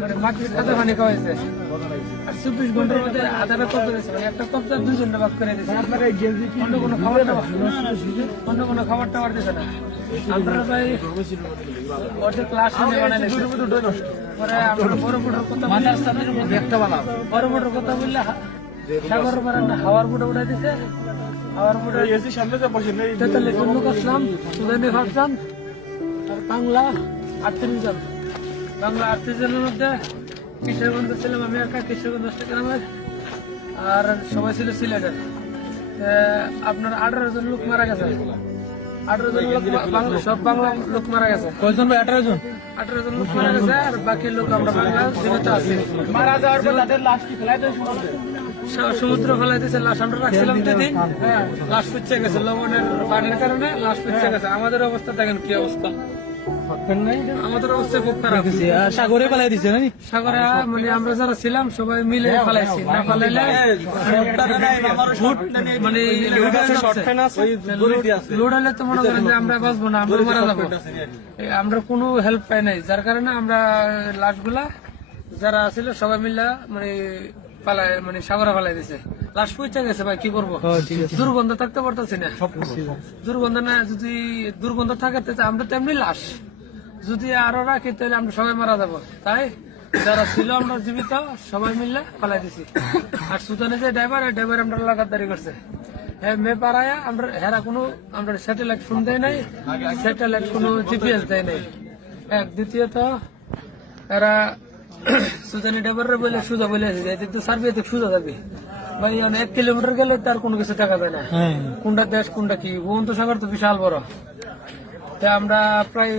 মানে মাটির কাদা পানি খাওয়াইছে। আর 24 ঘন্টার মধ্যে আধারে কবজা দিয়েছে, মানে একটা কবজা 2 ঘন্টা ভাগ করে দিয়েছে। অন্য কোনো খাবার টাবার দিছে না। আপনারা ভাই ওদের ক্লাস বানাই দিয়েছে। পরে আমরা বড় কথা বড় কথা বললে সাগর বারান্দা হাওয়ার বুটা উঠাই দিছে। হাওয়ার বুটা তেতাল্লিশ জন লোক আসলাম, সুদানি ভাবলাম। আর বাংলা 38 জন, বাংলা 38 জনের মধ্যে কিশোরগঞ্জ ছিলাম আমি একা, কিশোরগঞ্জ 10টা গ্রামের, আর সবাই ছিল সিলেটের। আপনার 18 জন লোক মারা গেছে। 18 জন লোক সব বাংলা লোক মারা গেছে। কয়জন ভাই? 18 জন। 18 জন লোক মারা গেছে, আর বাকি লোক আমরা বাংলা জীবিত আছি। মারা যাওয়ার পর তাদের লাশ কি ফেলাই দেয় সমুদ্র ফেলাই দিয়েছে। লাশ আমরা রাখছিলাম যেদিন, হ্যাঁ, লাশ পিছিয়ে গেছে লবণের পানির কারণে, লাশ পিছিয়ে গেছে। আমাদের অবস্থা দেখেন কি অবস্থা, আমাদের অবস্থা খুব খারাপ। সাগরে ফেলাই দিছে নাকি? সাগরে মানে আমরা যারা ছিলাম সবাই মিলে ফেলাইছি, না ফেলাইলে মানে লোড হলে তো মনে করেন যে আমরা বাঁচবো না, আমরা মারা যাবো। আমরা কোনো হেল্প পাই নাই, যার কারণে আমরা লাশগুলা যারা ছিল সবাই মিলে মানে সাগরে ফেলাই দিছে। লাশ পৌঁছে গেছে ভাই, কি করবো? দুর্গন্ধ থাকতে পারতেছি না। দুর্গন্ধ না, যদি দুর্গন্ধ থাকে আমরা তেমনি লাশ, যদি আরো রাখি তাহলে আমরা সবাই মারা যাবো। তাই যারা ছিল আমরা জীবিত সবাই মিলে ফেলাই দিছি। আর সুদানে যে ড্রাইভার আমরা লাগাতারি করছে, হ্যাঁ মে পাড়ায় আমরা হেরা কোনো আমরা স্যাটেলাইট ফোন দেয় নাই, স্যাটেলাইট কোনো জিপিএস দেয় নাই। এক দ্বিতীয়ত এরা সুদানি ড্রাইভাররা বলে সুজা বলে সার্ভে সুজা যাবে ভাই, 1 কিলোমিটার গেলে তার কোনো কিছু টাকা দেয় না। কোনটা দেশ কোনটা কি, ভুবন্ত সাগর তো বিশাল বড়। আমরা প্রায়